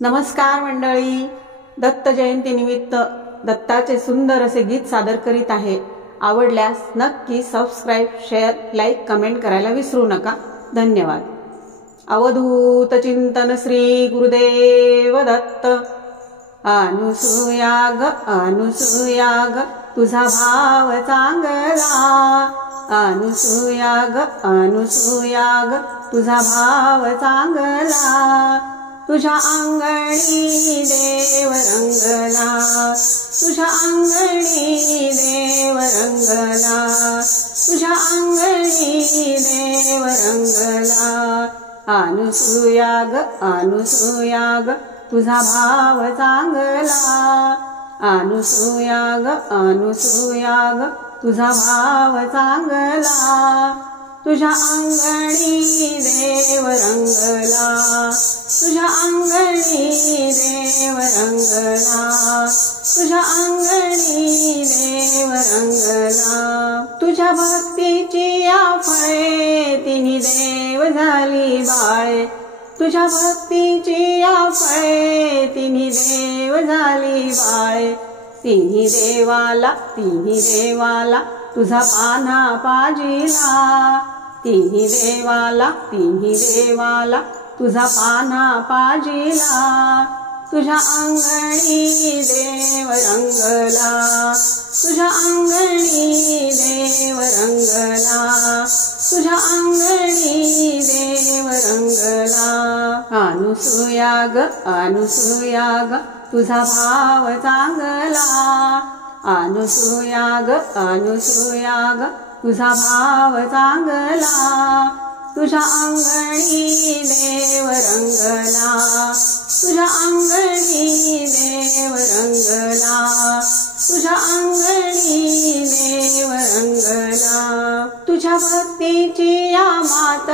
नमस्कार मंडळी, दत्त जयंती निमित्त दत्ताचे सुंदर असे गीत सादर करीत आहे। आवडल्यास नक्की सबस्क्राइब, शेअर, लाईक, कमेंट करायला विसरू नका। धन्यवाद। अवधूत चिंतन श्री गुरुदेव दत्त। अनुसूयाग अनुसूयाग तुझा भाव चांगला, अनुसूयाग अनुसूयाग तुझा भाव चांगला। तुझ्या अंगणी देव रंगला, तुझ्या अंगणी देव रंगला, तुझ्या अंगणी देव रंगला। अनुसूयाग अनुसूयाग तुझा भाव चांगला, अनुसूयाग अनुसूयाग तुझा भाव चांगला। तुझ्या अंगणी देव रंगला, तुझ्या अंगणी देव रंगला, तुझ्या अंगणी देव रंगला। तुझ्या भक्तीची फळे तिन्ही देव झाली बाळे, तुझ्या भक्तीची फळे तिन्ही देव झाली बाळे। तिन्ही देवाला तुझा पाना पाजिला, तिन्ही देवाला तुझा पाना पाजिला। तुझ्या अंगणी देव रंगला, तुझ्या अंगणी देव रंगला, तुझ्या अंगणी देव रंगला। अनुसूयाग अनुसूयाग तुझा भाव चांगला, अनुसूयाग अनुसूयाग तुझा भाव चांगला। तुझ्या अंगणी देव रंगला, तुझ्या अंगणी देव रंगला, तुझ्या अंगणी देव रंगला। तुझ्या भक्तीची मात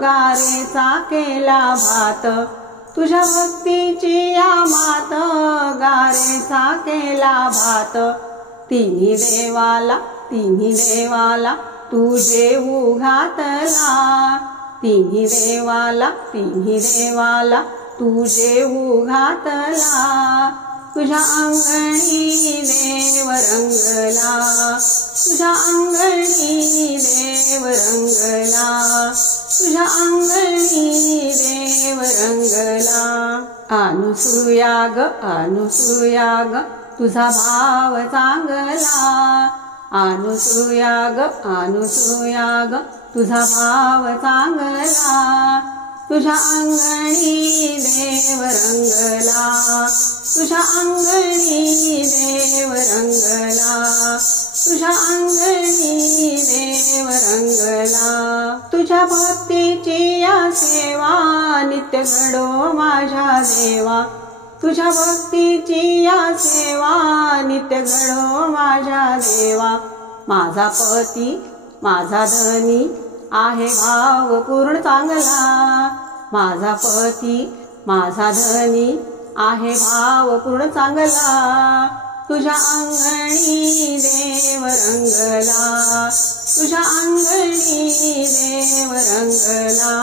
गारेचा केला भात, तुझ्या भक्तीची मात गारेचा केला भात। तिन्ही देवाला तू जेवू घातला, तिन्ही देवाला तू जेवू घातला। तुझ्या अंगणी देव रंगला, तुझ्या अंगणी देव रंगला, तुझ्या अंगणी देव रंगला। अनुसूयाग अनुसूयाग तुझा भाव चांगला, अनुसूयाग अनुसूयाग तुझा भाव चांगला। तुझ्या अंगणी देव रंगला, तुझ्या अंगणी देव रंगला, तुझ्या अंगणी देव रंगला। तुझ्या भक्तीची सेवा नित्य घडो माझ्या देवा, तुझ्या भक्तीची सेवा नित्य घडो माझ्या देवा। माझा पती माझा धनी आहे भाव पूर्ण चांगला, माझा पती माझा धनी आहे भाव पूर्ण चांगला। तुझ्या अंगणी देव रंगला, तुझ्या अंगणी देव रंगला,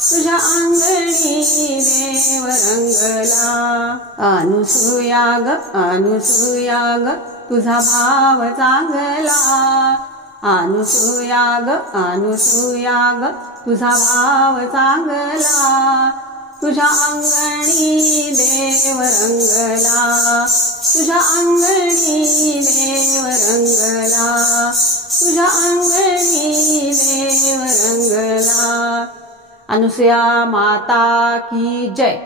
तुझ्या अंगणी देव रंगला। अनुसूयाग अनुसूयाग तुझा भाव चांगला, अनुसूयाग अनुसूयाग तुझा भाव चांगला। तुझ्या अंगणी देव रंगला, तुझ्या अंगणी देव रंगला, तुझ्या अंगणी देव रंगला। अनुसूया माता की जय।